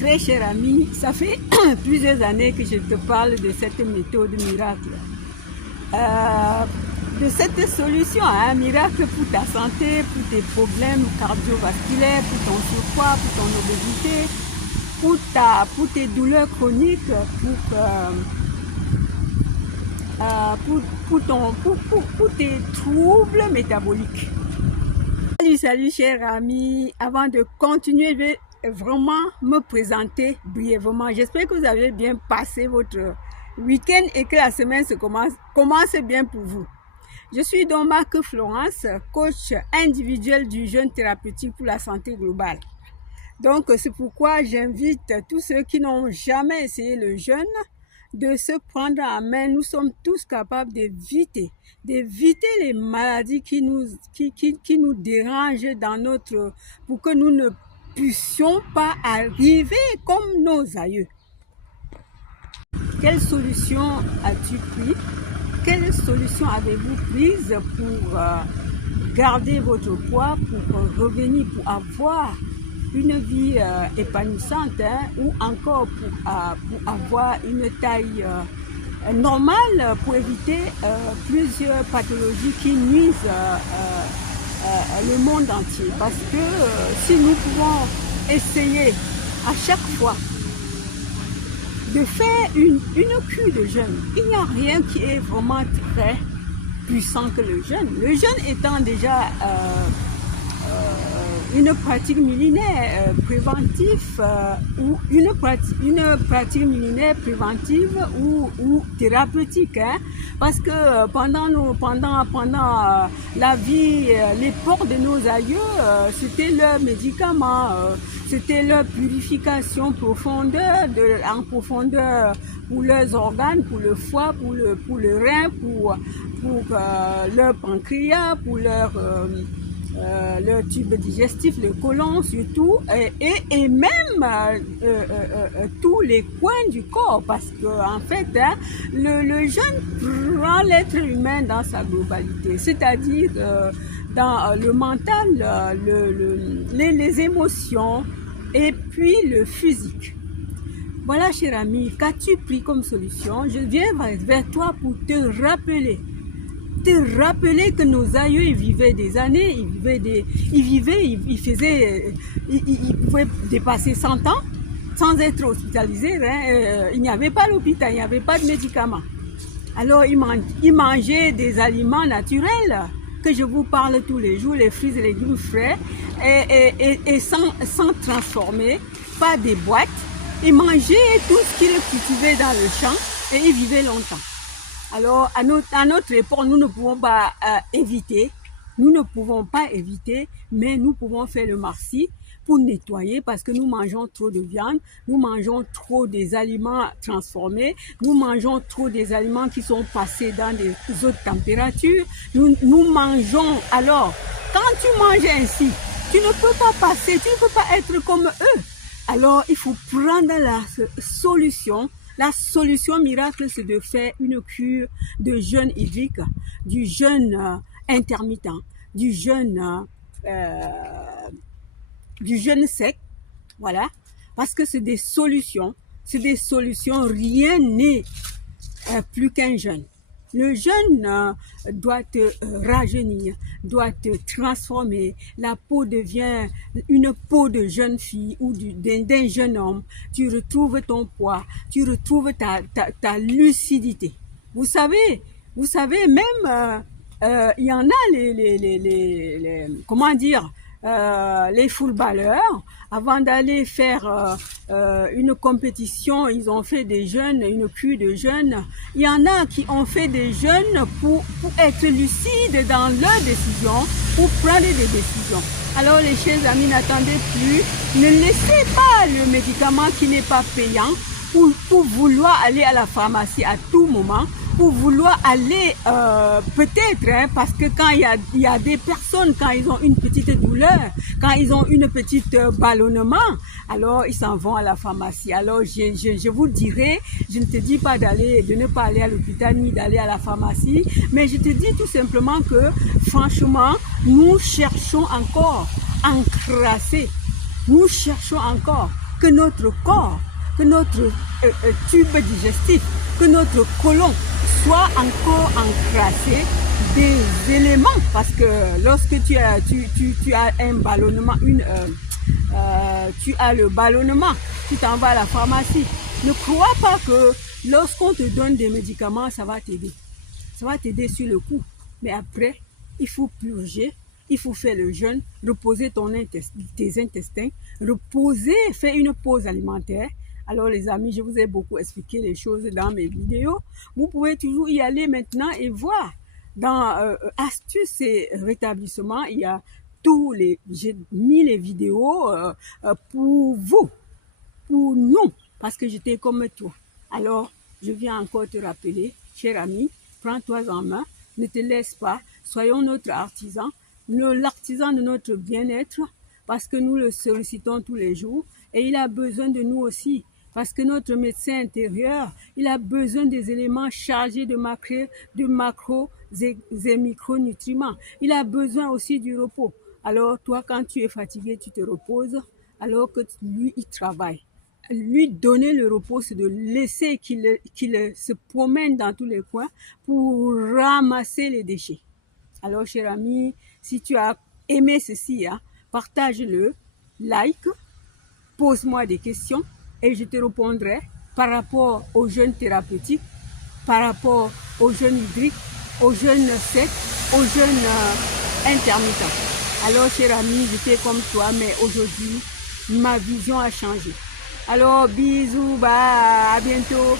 Très cher ami, ça fait plusieurs années que je te parle de cette méthode miracle. De cette solution à un miracle pour ta santé, pour tes problèmes cardiovasculaires, pour ton surpoids, pour ton obésité, pour tes douleurs chroniques, pour tes troubles métaboliques. Salut cher ami, avant de continuer, je vais vraiment me présenter brièvement. J'espère que vous avez bien passé votre week-end et que la semaine commence bien pour vous. Je suis donc Marc Florence, coach individuel du jeûne thérapeutique pour la santé globale. Donc c'est pourquoi j'invite tous ceux qui n'ont jamais essayé le jeûne de se prendre en main. Nous sommes tous capables d'éviter les maladies qui nous dérangent pour que nous ne puissions pas arriver comme nos aïeux. Quelle solution as-tu pris? Quelle solution avez-vous prise pour garder votre poids, pour revenir, pour avoir une vie épanouissante, ou encore pour avoir une taille normale, pour éviter plusieurs pathologies qui nuisent le monde entier. Parce que si nous pouvons essayer à chaque fois de faire une cure de jeûne, il n'y a rien qui est vraiment très puissant que le jeûne. Le jeûne étant déjà une pratique millénaire préventive ou une pratique millénaire préventive ou thérapeutique, parce que pendant la vie, l'époque de nos aïeux, c'était leur médicament, c'était leur purification en profondeur pour leurs organes, pour le foie, pour le rein, pour leur pancréas, pour leur tube digestif, le côlon surtout, et même tous les coins du corps, parce que en fait, le jeûne prend l'être humain dans sa globalité, c'est-à-dire dans le mental, les émotions et puis le physique. Voilà, cher ami, qu'as-tu pris comme solution? Je viens vers toi pour te rappeler que nos aïeux, ils vivaient des années, ils pouvaient dépasser 100 ans sans être hospitalisés. Il n'y avait pas l'hôpital, il n'y avait pas de médicaments. Alors, ils mangeaient des aliments naturels que je vous parle tous les jours, les fruits et légumes frais, et sans transformer, pas des boîtes. Ils mangeaient tout ce qu'ils cultivaient dans le champ et ils vivaient longtemps. Alors, à notre époque, nous ne pouvons pas éviter, mais nous pouvons faire le marci pour nettoyer, parce que nous mangeons trop de viande, nous mangeons trop des aliments transformés, nous mangeons trop des aliments qui sont passés dans des autres températures, nous mangeons. Alors, quand tu manges ainsi, tu ne peux pas passer, tu ne peux pas être comme eux. Alors, il faut prendre la solution. La solution miracle, c'est de faire une cure de jeûne hydrique, du jeûne intermittent, du jeûne sec, voilà, parce que c'est des solutions, rien n'est plus qu'un jeûne. Le jeûne doit te rajeunir, doit te transformer. La peau devient une peau de jeune fille ou d'un jeune homme. Tu retrouves ton poids, tu retrouves ta lucidité. Vous savez même, il y en a comment dire, les footballeurs, avant d'aller faire une compétition, ils ont fait des jeûnes, une cure de jeûne. Il y en a qui ont fait des jeûnes pour être lucides dans leurs décisions, pour prendre des décisions. Alors les chers amis, n'attendez plus, ne laissez pas le médicament qui n'est pas payant pour vouloir aller à la pharmacie à tout moment, pour vouloir aller peut-être, parce que quand il y a des personnes, quand ils ont une petite douleur, quand ils ont une petite ballonnement, alors ils s'en vont à la pharmacie. Alors je vous dirais, je ne te dis pas de ne pas aller à l'hôpital ni d'aller à la pharmacie, mais je te dis tout simplement que franchement, nous cherchons encore à encrasser, nous cherchons encore que notre corps, que notre tube digestif, que notre côlon soit encore encrassé des éléments, parce que lorsque tu as un ballonnement, tu as le ballonnement, tu t'en vas à la pharmacie. Ne crois pas que lorsqu'on te donne des médicaments, ça va t'aider. Ça va t'aider sur le coup. Mais après, il faut purger, il faut faire le jeûne, reposer tes intestins, reposer, faire une pause alimentaire. Alors les amis, je vous ai beaucoup expliqué les choses dans mes vidéos. Vous pouvez toujours y aller maintenant et voir. Dans astuces et rétablissement, il y a j'ai mis les vidéos pour vous, pour nous, parce que j'étais comme toi. Alors, je viens encore te rappeler, cher ami, prends-toi en main, ne te laisse pas, soyons notre artisan, l'artisan de notre bien-être, parce que nous le sollicitons tous les jours, et il a besoin de nous aussi, parce que notre médecin intérieur, il a besoin des éléments chargés de macros et micronutriments. Il a besoin aussi du repos. Alors toi, quand tu es fatigué, tu te reposes, alors que lui, il travaille. Lui donner le repos, c'est de laisser qu'il se promène dans tous les coins pour ramasser les déchets. Alors, cher ami, si tu as aimé ceci, partage-le, like, pose-moi des questions et je te répondrai par rapport aux jeûnes thérapeutiques, par rapport aux jeûnes hydriques, aux jeûnes secs, aux jeûnes intermittents. Alors, cher ami, j'étais comme toi, mais aujourd'hui, ma vision a changé. Alors, bisous, bah, à bientôt.